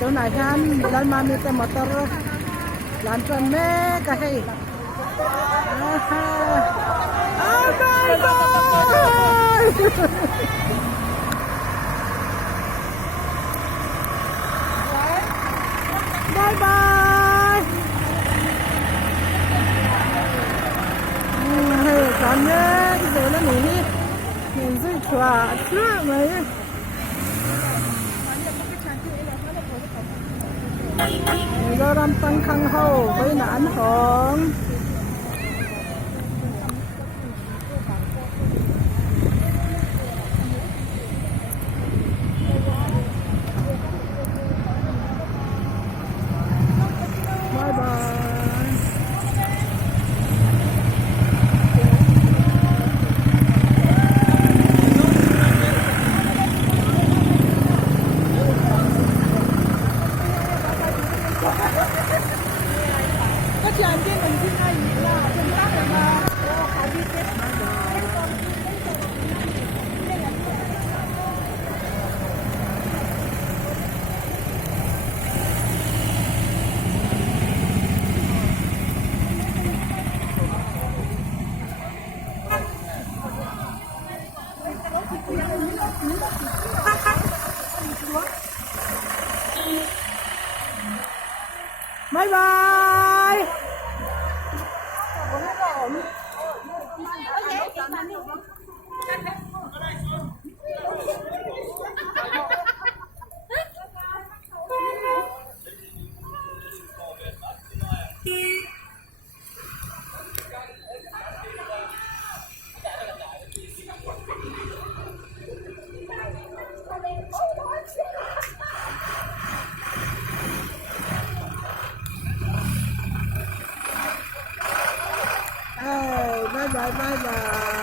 chỗ này han lan ma mi te motor lan tròn mê cả hay bye bye bye bye tròn mê cái giờ nó nghỉ nhìn dây chua chưa mấyเรารำตังคังเฮาไว้หนานหองบายบายก็จะอันที่มันที่ไหนล่ะเป็นตั้งแต่มาขายดีเจ็ดบายบายบายบายบายบาย